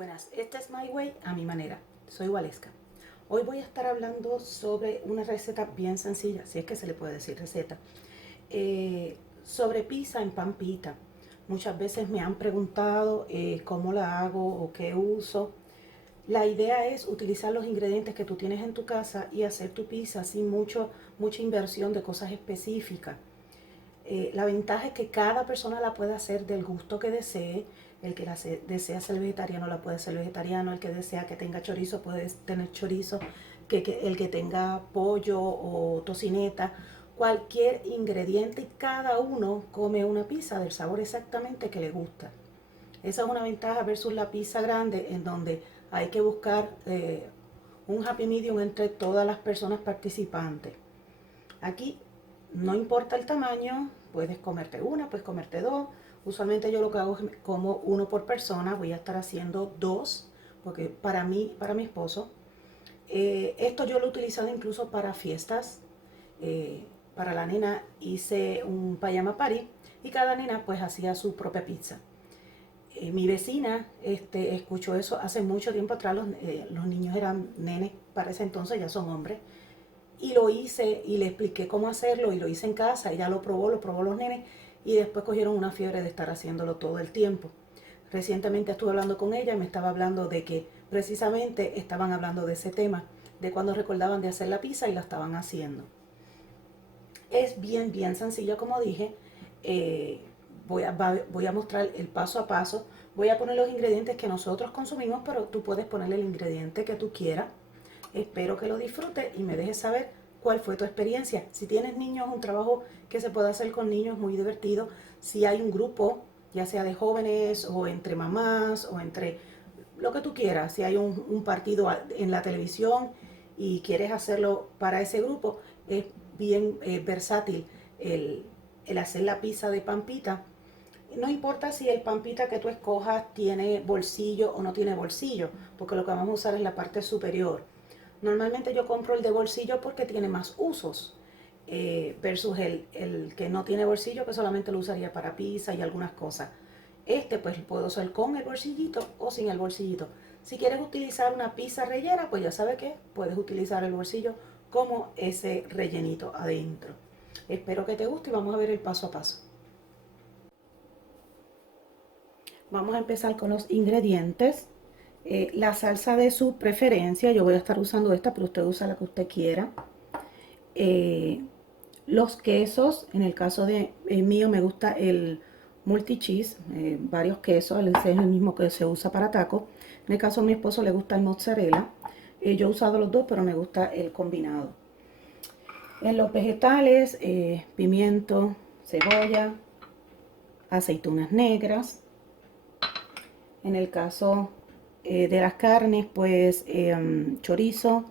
Buenas, este es My Way a mi manera. Soy Waleska. Hoy voy a estar hablando sobre una receta bien sencilla, si es que se le puede decir receta, sobre pizza en pan pita. Muchas veces me han preguntado cómo la hago o qué uso. La idea es utilizar los ingredientes que tú tienes en tu casa y hacer tu pizza sin mucha inversión de cosas específicas. La ventaja es que cada persona la puede hacer del gusto que desee. El que desea ser vegetariano la puede ser vegetariano. El que desea que tenga chorizo puede tener chorizo. El que tenga pollo o tocineta. Cualquier ingrediente y cada uno come una pizza del sabor exactamente que le gusta. Esa es una ventaja versus la pizza grande en donde hay que buscar un happy medium entre todas las personas participantes. Aquí no importa el tamaño, puedes comerte una, puedes comerte dos. Usualmente yo lo que hago es como uno por persona, voy a estar haciendo dos, porque para mí, para mi esposo. Esto yo lo he utilizado incluso para fiestas. Para la nena hice un pajama party y cada nena pues hacía su propia pizza. Mi vecina escuchó eso hace mucho tiempo atrás, los niños eran nenes, para ese entonces ya son hombres. Y lo hice y le expliqué cómo hacerlo y lo hice en casa. Ella lo probó los nenes y después cogieron una fiebre de estar haciéndolo todo el tiempo. Recientemente estuve hablando con ella y me estaba hablando de que precisamente estaban hablando de ese tema, de cuando recordaban de hacer la pizza y la estaban haciendo. Es bien sencilla como dije. Voy a mostrar el paso a paso. Voy a poner los ingredientes que nosotros consumimos, pero tú puedes ponerle el ingrediente que tú quieras. Espero que lo disfrutes y me dejes saber cuál fue tu experiencia. Si tienes niños, un trabajo que se puede hacer con niños muy divertido. Si hay un grupo, ya sea de jóvenes o entre mamás o entre lo que tú quieras. Si hay un partido en la televisión y quieres hacerlo para ese grupo, es bien versátil el hacer la pizza de pampita. No importa si el pampita que tú escojas tiene bolsillo o no tiene bolsillo, porque lo que vamos a usar es la parte superior. Normalmente yo compro el de bolsillo porque tiene más usos, versus el que no tiene bolsillo, que solamente lo usaría para pizza y algunas cosas. Pues puedo usar con el bolsillito o sin el bolsillito. Si quieres utilizar una pizza rellena, pues ya sabes que puedes utilizar el bolsillo como ese rellenito adentro. Espero que te guste y vamos a ver el paso a paso. Vamos a empezar con los ingredientes. La salsa de su preferencia, yo voy a estar usando esta, pero usted usa la que usted quiera. Eh, los quesos, en el caso de mío me gusta el multi cheese, varios quesos, ese es el mismo que se usa para tacos. En el caso de mi esposo le gusta el mozzarella. Yo he usado los dos, pero me gusta el combinado. En los vegetales, pimiento, cebolla, aceitunas negras. En el caso de las carnes, pues chorizo,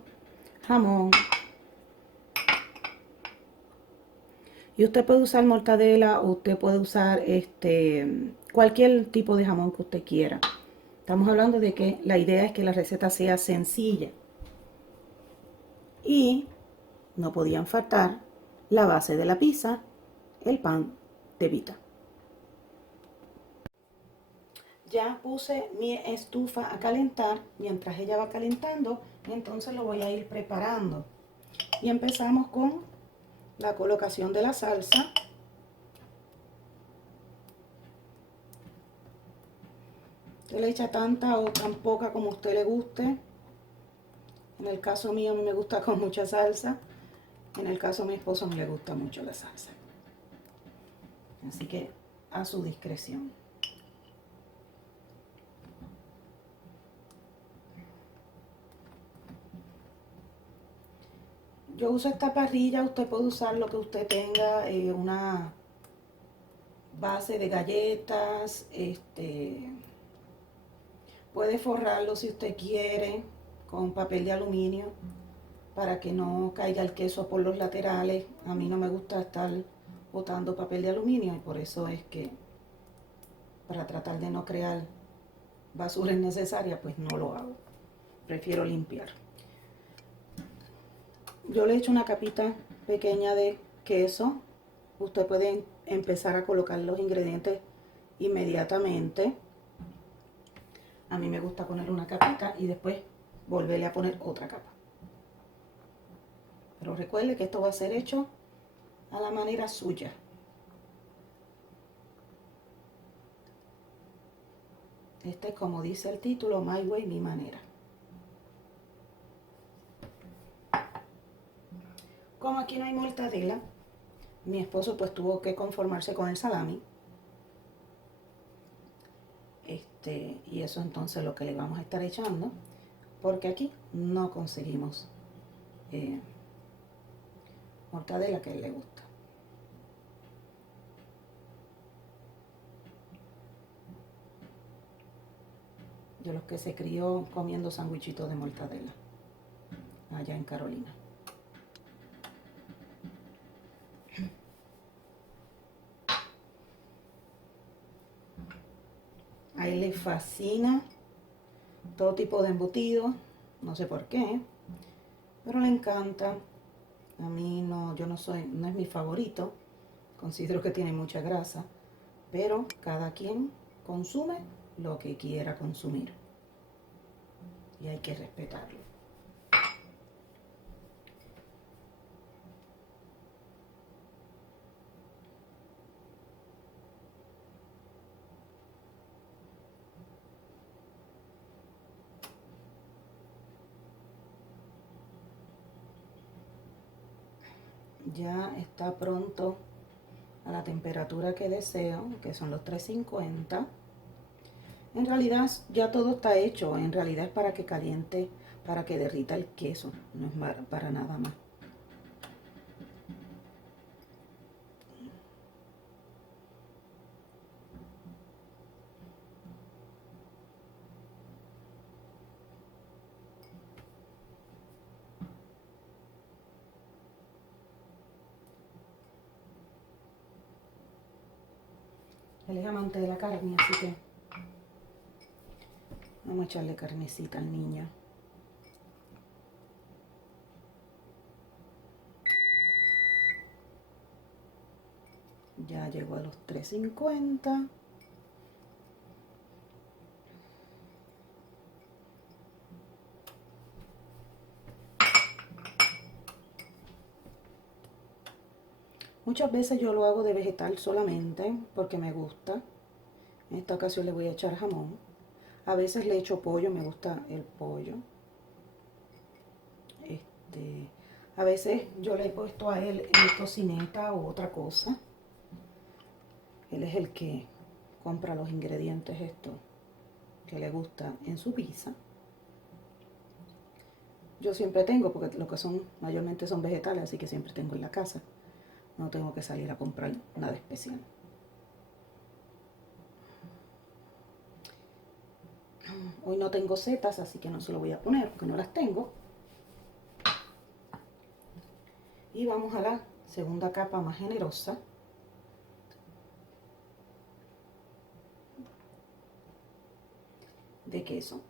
jamón. Y usted puede usar mortadela o usted puede usar cualquier tipo de jamón que usted quiera. Estamos hablando de que la idea es que la receta sea sencilla. Y no podían faltar la base de la pizza, el pan de pita. Ya puse mi estufa a calentar. Mientras ella va calentando, entonces lo voy a ir preparando. Y empezamos con la colocación de la salsa. Usted le echa tanta o tan poca como a usted le guste. En el caso mío, a mí me gusta con mucha salsa. En el caso de mi esposo, no le gusta mucho la salsa. Así que a su discreción. Yo uso esta parrilla, usted puede usar lo que usted tenga, una base de galletas, puede forrarlo si usted quiere con papel de aluminio para que no caiga el queso por los laterales. A mí no me gusta estar botando papel de aluminio y por eso es que para tratar de no crear basura innecesaria, pues no lo hago. Prefiero limpiar. Yo le echo una capita pequeña de queso. Usted puede empezar a colocar los ingredientes inmediatamente. A mí me gusta poner una capita y después volverle a poner otra capa. Pero recuerde que esto va a ser hecho a la manera suya. Este es, como dice el título, My Way, mi manera. Como aquí no hay mortadela, mi esposo pues tuvo que conformarse con el salami. Y eso entonces lo que le vamos a estar echando, porque aquí no conseguimos mortadela que a él le gusta. De los que se crió comiendo sandwichitos de mortadela allá en Carolina. A él le fascina todo tipo de embutido, no sé por qué, pero le encanta. A mí no, yo no soy, no es mi favorito, considero que tiene mucha grasa, pero cada quien consume lo que quiera consumir y hay que respetarlo. Ya está pronto a la temperatura que deseo, que son los 350. En realidad ya todo está hecho, en realidad es para que caliente, para que derrita el queso, no es para nada más. Él es amante de la carne, así que vamos a echarle carnecita al niño. Ya llegó a los 350. Muchas veces yo lo hago de vegetal solamente porque me gusta. En esta ocasión le voy a echar jamón. A veces le echo pollo, me gusta el pollo. A veces yo le he puesto a él tocineta o otra cosa. Él es el que compra los ingredientes estos que le gusta en su pizza. Yo siempre tengo, porque lo que son mayormente son vegetales, así que siempre tengo en la casa. No tengo que salir a comprar nada especial. Hoy no tengo setas, así que no se lo voy a poner porque no las tengo. Y vamos a la segunda capa más generosa. De queso.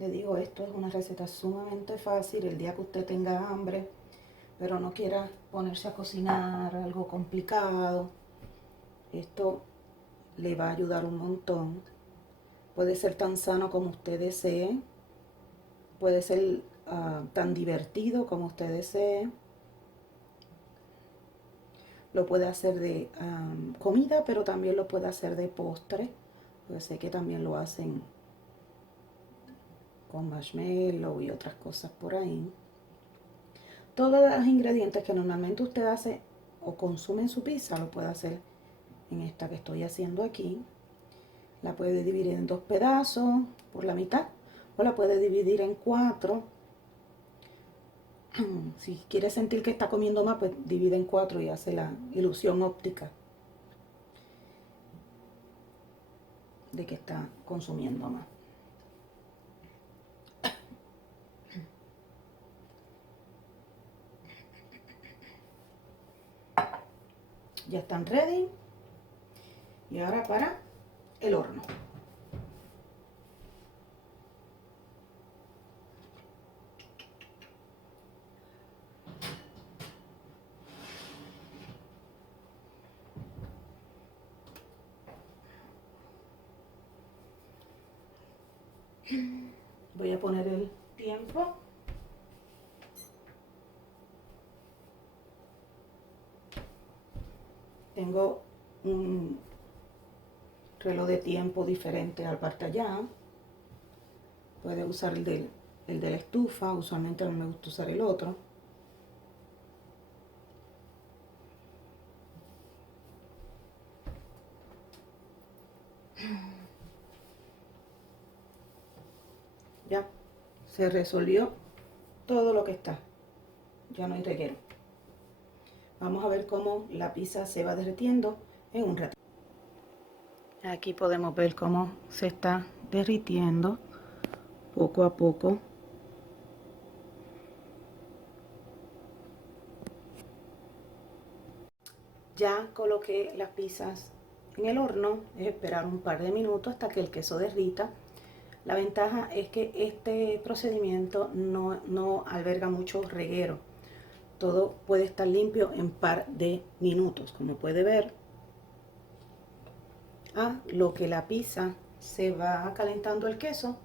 Le digo, esto es una receta sumamente fácil el día que usted tenga hambre, pero no quiera ponerse a cocinar algo complicado. Esto le va a ayudar un montón. Puede ser tan sano como usted desee. Puede ser tan divertido como usted desee. Lo puede hacer de comida, pero también lo puede hacer de postre. Porque sé que también lo hacen con marshmallow y otras cosas por ahí. Todos los ingredientes que normalmente usted hace o consume en su pizza, lo puede hacer en esta que estoy haciendo aquí. La puede dividir en 2 pedazos por la mitad o la puede dividir en 4. Si quiere sentir que está comiendo más, pues divide en 4 y hace la ilusión óptica de que está consumiendo más. Ya están ready. Y ahora para el horno. Voy a poner el tiempo. Tengo un reloj de tiempo diferente al parte allá. Puedes usar el de la estufa. Usualmente no me gusta usar el otro. Ya se resolvió todo lo que está. Ya no hay reguero. Vamos a ver cómo la pizza se va derritiendo en un rato. Aquí podemos ver cómo se está derritiendo poco a poco. Ya coloqué las pizzas en el horno. Es esperar un par de minutos hasta que el queso derrita. La ventaja es que este procedimiento no alberga mucho reguero. Todo puede estar limpio en par de minutos. Como puede ver, a lo que la pizza se va calentando el queso,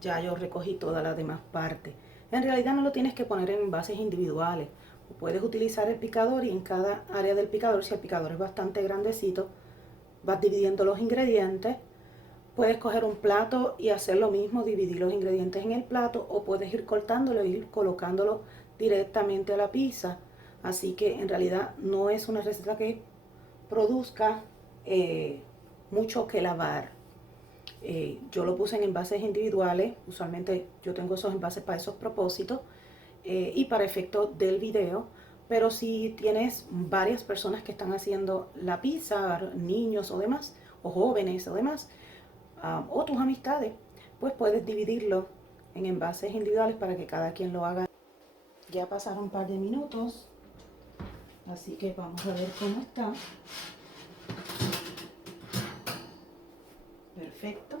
ya yo recogí todas las demás partes. En realidad no lo tienes que poner en envases individuales. Puedes utilizar el picador y en cada área del picador, si el picador es bastante grandecito, vas dividiendo los ingredientes. Puedes coger un plato y hacer lo mismo, dividir los ingredientes en el plato, o puedes ir cortándolo e ir colocándolo directamente a la pizza. Así que en realidad no es una receta que produzca mucho que lavar. Yo lo puse en envases individuales. Usualmente yo tengo esos envases para esos propósitos y para efecto del video. Pero si tienes varias personas que están haciendo la pizza, niños o demás, o jóvenes o demás, o tus amistades, pues puedes dividirlo en envases individuales para que cada quien lo haga. Ya pasaron un par de minutos, así que vamos a ver cómo está. Perfecto.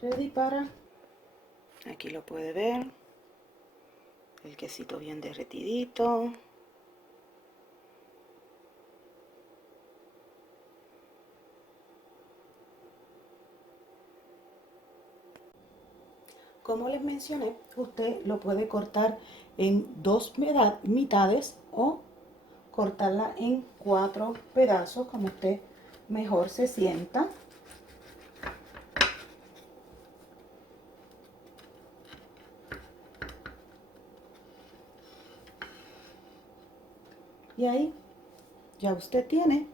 Ready para... Aquí lo puede ver. El quesito bien derretidito. Como les mencioné, usted lo puede cortar en dos mitades o cortarla en 4 pedazos, como usted mejor se sienta. Y ahí ya usted tiene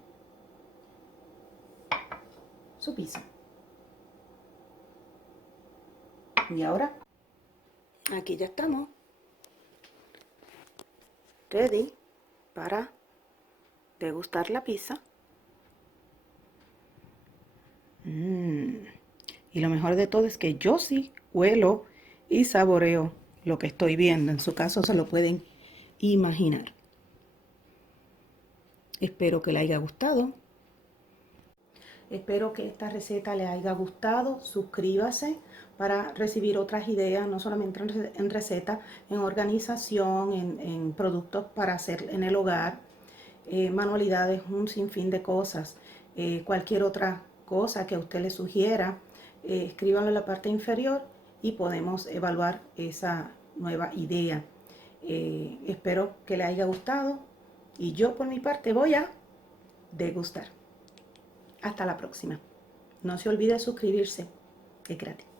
su pizza. Y ahora, aquí ya estamos ready para degustar la pizza. Y lo mejor de todo es que yo sí huelo y saboreo lo que estoy viendo. En su caso se lo pueden imaginar. Espero que le haya gustado. Espero que esta receta le haya gustado. Suscríbase para recibir otras ideas, no solamente en recetas, en organización, en productos para hacer en el hogar, manualidades, un sinfín de cosas. Cualquier otra cosa que a usted le sugiera, escríbanlo en la parte inferior y podemos evaluar esa nueva idea. Espero que le haya gustado y yo por mi parte voy a degustar. Hasta la próxima. No se olvide suscribirse, es gratis.